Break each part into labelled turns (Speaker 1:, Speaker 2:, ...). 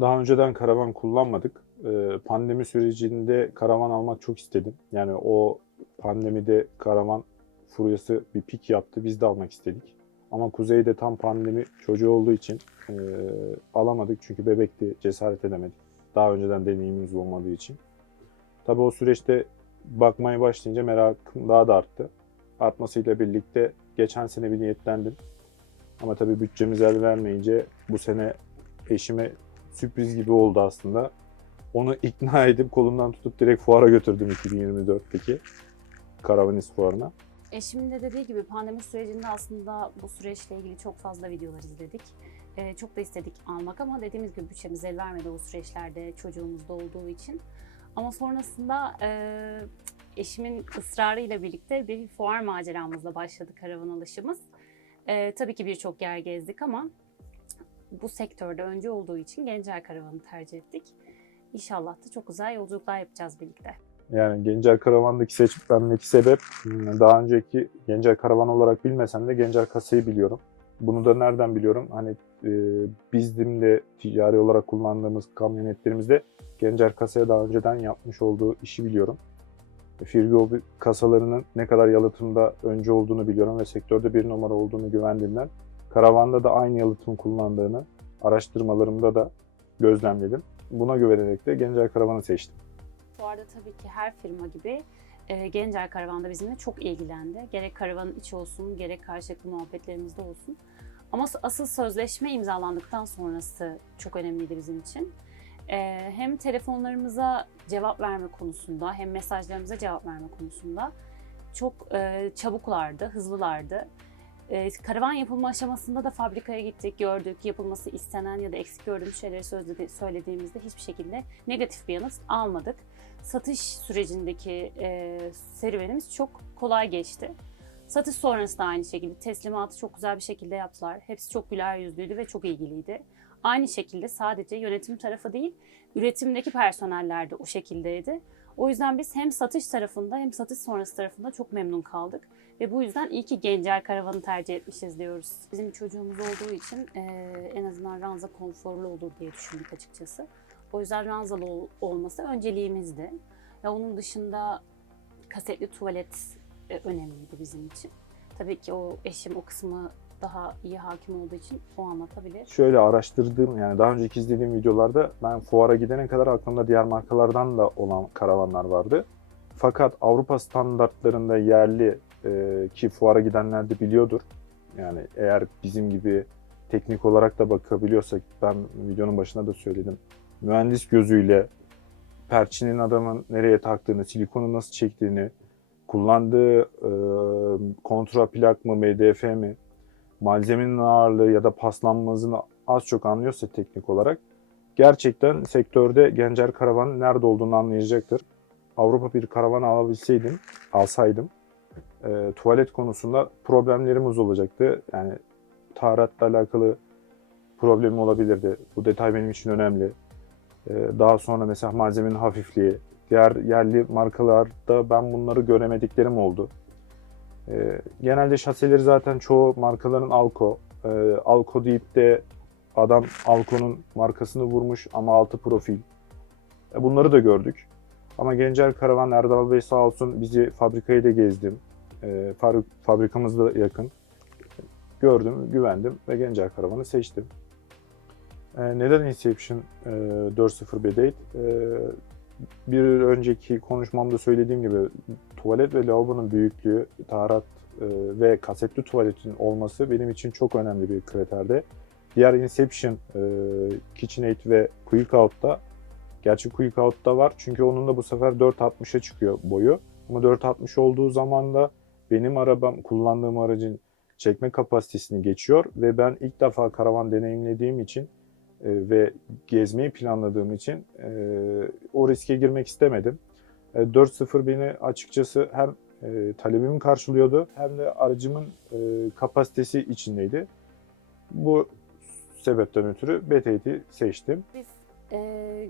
Speaker 1: Daha önceden karavan kullanmadık. Ee, Pandemi sürecinde karavan almak çok istedim. Yani o pandemide karavan furyası bir pik yaptı. Biz de almak istedik. Ama Kuzey'de tam pandemi çocuğu olduğu için e, alamadık. Çünkü bebekti, cesaret edemedik. Daha önceden deneyimimiz olmadığı için. Tabii o süreçte bakmaya başlayınca merakım daha da arttı. Artmasıyla birlikte geçen sene bir niyetlendim. Ama tabii bütçemiz el vermeyince bu sene eşime sürpriz gibi oldu aslında. Onu ikna edip kolundan tutup direkt fuara götürdüm 2024'teki Karavanist fuarına.
Speaker 2: Eşimin de dediği gibi pandemi sürecinde aslında bu süreçle ilgili çok fazla videolar izledik. Ee, çok da istedik almak ama dediğimiz gibi bütçemiz el vermedi o süreçlerde çocuğumuz da olduğu için. Ama sonrasında e, eşimin ısrarıyla birlikte bir fuar maceramızla başladı karavan alışımız. E, tabii ki birçok yer gezdik ama bu sektörde önce olduğu için Gencer Karavanı tercih ettik. İnşallah da çok güzel yolculuklar yapacağız birlikte.
Speaker 1: Yani Gencer Karavan'daki seçmemdeki sebep hmm, daha önceki Gencer Karavan olarak bilmesem de Gencer Kasa'yı biliyorum. Bunu da nereden biliyorum? Hani e, bizim de ticari olarak kullandığımız kamyonetlerimizde Gencer Kasa'ya daha önceden yapmış olduğu işi biliyorum. Firgo kasalarının ne kadar yalıtımda önce olduğunu biliyorum ve sektörde bir numara olduğunu güvendiğimden karavanda da aynı yalıtım kullandığını araştırmalarımda da gözlemledim. Buna güvenerek de Gencer Karavan'ı seçtim.
Speaker 2: Bu arada tabii ki her firma gibi e, Gencer Karavan'da bizimle çok ilgilendi. Gerek karavanın içi olsun, gerek karşılıklı muhabbetlerimizde olsun. Ama asıl sözleşme imzalandıktan sonrası çok önemliydi bizim için. E, hem telefonlarımıza cevap verme konusunda hem mesajlarımıza cevap verme konusunda çok e, çabuklardı, hızlılardı. E, karavan yapılma aşamasında da fabrikaya gittik, gördük, yapılması istenen ya da eksik gördüğümüz şeyleri söylediğimizde hiçbir şekilde negatif bir yanıt almadık. Satış sürecindeki e, serüvenimiz çok kolay geçti. Satış sonrası da aynı şekilde teslimatı çok güzel bir şekilde yaptılar. Hepsi çok güler yüzlüydü ve çok ilgiliydi. Aynı şekilde sadece yönetim tarafı değil, üretimdeki personeller de o şekildeydi. O yüzden biz hem satış tarafında hem satış sonrası tarafında çok memnun kaldık. Ve bu yüzden iyi ki Gencer Karavanı tercih etmişiz diyoruz. Bizim çocuğumuz olduğu için e, en azından ranza konforlu olur diye düşündük açıkçası. O yüzden ranzalı ol- olması önceliğimizdi. Ve onun dışında kasetli tuvalet e, önemliydi bizim için. Tabii ki o eşim o kısmı daha iyi hakim olduğu için o anlatabilir.
Speaker 1: Şöyle araştırdığım yani daha önceki izlediğim videolarda ben fuara gidene kadar aklımda diğer markalardan da olan karavanlar vardı. Fakat Avrupa standartlarında yerli e, ki fuara gidenler de biliyordur. Yani eğer bizim gibi teknik olarak da bakabiliyorsak ben videonun başında da söyledim. Mühendis gözüyle perçinin adamın nereye taktığını, silikonu nasıl çektiğini, kullandığı e, kontra plak mı, MDF mi, malzemenin ağırlığı ya da paslanmazını az çok anlıyorsa teknik olarak gerçekten sektörde Gencer Karavan'ın nerede olduğunu anlayacaktır. Avrupa bir karavan alabilseydim, alsaydım e, tuvalet konusunda problemlerimiz olacaktı. Yani taharatla alakalı problemim olabilirdi. Bu detay benim için önemli. E, daha sonra mesela malzemenin hafifliği, diğer yerli markalarda ben bunları göremediklerim oldu. E, genelde şaseleri zaten çoğu markaların Alco. E, Alco deyip de adam Alco'nun markasını vurmuş ama altı profil. E, bunları da gördük. Ama Gencer Karavan Erdal Bey sağ olsun bizi fabrikayı da gezdim. E, fabri- fabrikamız da yakın. Gördüm, güvendim ve Gencer Karavan'ı seçtim. E, neden Inception e, 4.0 Bedate? E, bir önceki konuşmamda söylediğim gibi tuvalet ve lavabonun büyüklüğü, taharat e, ve kasetli tuvaletin olması benim için çok önemli bir kriterde. Diğer Inception, e, KitchenAid ve QuickOut'ta Gerçi QuickOut'ta var çünkü onun da bu sefer 4.60'a çıkıyor boyu. Ama 4.60 olduğu zaman da benim arabam, kullandığım aracın çekme kapasitesini geçiyor ve ben ilk defa karavan deneyimlediğim için e, ve gezmeyi planladığım için e, o riske girmek istemedim. E, 4.0 beni açıkçası hem e, talebimi karşılıyordu hem de aracımın e, kapasitesi içindeydi. Bu sebepten ötürü B8'i seçtim.
Speaker 2: Biz e,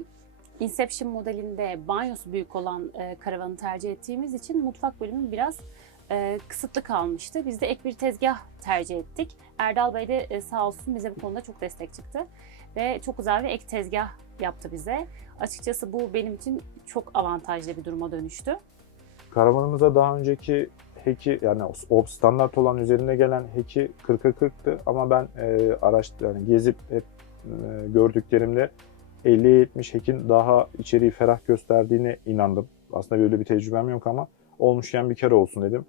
Speaker 2: Inception modelinde banyosu büyük olan e, karavanı tercih ettiğimiz için mutfak bölümü biraz e, kısıtlı kalmıştı. Biz de ek bir tezgah tercih ettik. Erdal Bey de e, sağ olsun bize bu konuda çok destek çıktı. ve çok güzel bir ek tezgah yaptı bize. Açıkçası bu benim için çok avantajlı bir duruma dönüştü.
Speaker 1: Karavanımıza daha önceki heki yani o standart olan üzerine gelen heki 40'a 40'tı ama ben e, araç yani gezip hep e, gördüklerimde 50'ye 70 hekin daha içeriği ferah gösterdiğine inandım. Aslında böyle bir tecrübem yok ama olmuşken bir kere olsun dedim.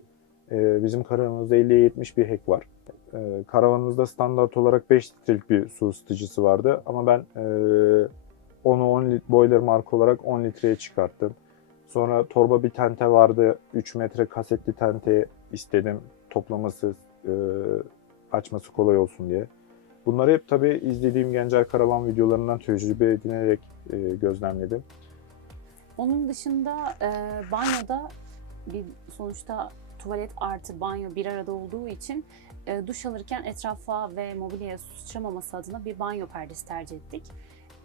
Speaker 1: E, bizim karavanımızda 50'ye 70 bir hek var. E, karavanımızda standart olarak 5 litrelik bir su ısıtıcısı vardı ama ben e, onu 10 lit boiler marka olarak 10 litreye çıkarttım. Sonra torba bir tente vardı. 3 metre kasetli tente istedim. Toplaması, e, açması kolay olsun diye. Bunları hep tabii izlediğim Gencer Karavan videolarından tecrübe edinerek e, gözlemledim.
Speaker 2: Onun dışında e, banyoda bir sonuçta tuvalet artı banyo bir arada olduğu için e, duş alırken etrafa ve mobilyaya su sıçramaması adına bir banyo perdesi tercih ettik.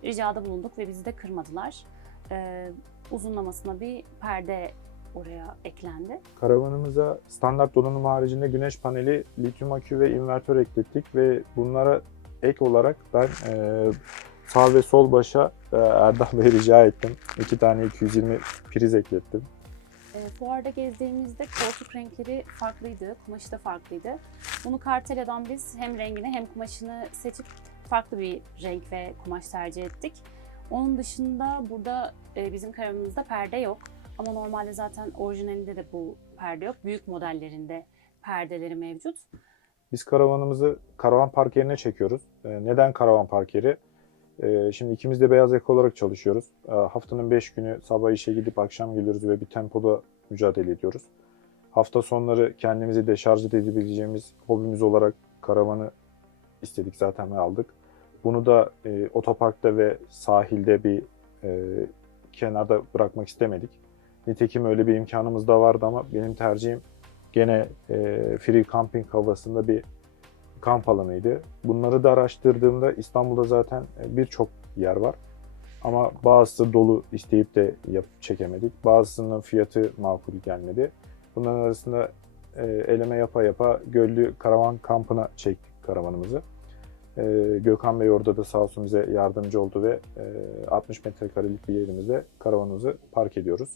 Speaker 2: Ricada bulunduk ve bizi de kırmadılar. E, uzunlamasına bir perde oraya eklendi.
Speaker 1: Karavanımıza standart donanım haricinde güneş paneli, lityum akü ve invertör eklettik ve bunlara ek olarak ben e, sağ ve sol başa e, Erdal Bey rica ettim. İki tane 220 priz eklettim.
Speaker 2: E, fuarda gezdiğimizde koltuk renkleri farklıydı, kumaşı da farklıydı. Bunu Kartela'dan biz hem rengini hem kumaşını seçip farklı bir renk ve kumaş tercih ettik. Onun dışında burada e, bizim karavanımızda perde yok. Ama normalde zaten orijinalinde de bu perde yok. Büyük modellerinde perdeleri mevcut.
Speaker 1: Biz karavanımızı karavan park yerine çekiyoruz. E, neden karavan park yeri? E, şimdi ikimiz de beyaz yaka olarak çalışıyoruz. E, haftanın 5 günü sabah işe gidip akşam geliyoruz ve bir tempoda mücadele ediyoruz. Hafta sonları kendimizi deşarj edebileceğimiz hobimiz olarak karavanı istedik zaten ve aldık. Bunu da e, otoparkta ve sahilde bir e, kenarda bırakmak istemedik. Nitekim öyle bir imkanımız da vardı ama benim tercihim gene e, free camping havasında bir kamp alanıydı. Bunları da araştırdığımda İstanbul'da zaten e, birçok yer var. Ama bazısı dolu isteyip de yap, çekemedik. Bazısının fiyatı makul gelmedi. Bunların arasında e, eleme yapa yapa Göllü Karavan Kampı'na çektik karavanımızı. E, Gökhan Bey orada da sağ olsun bize yardımcı oldu ve e, 60 metrekarelik bir yerimizde karavanımızı park ediyoruz.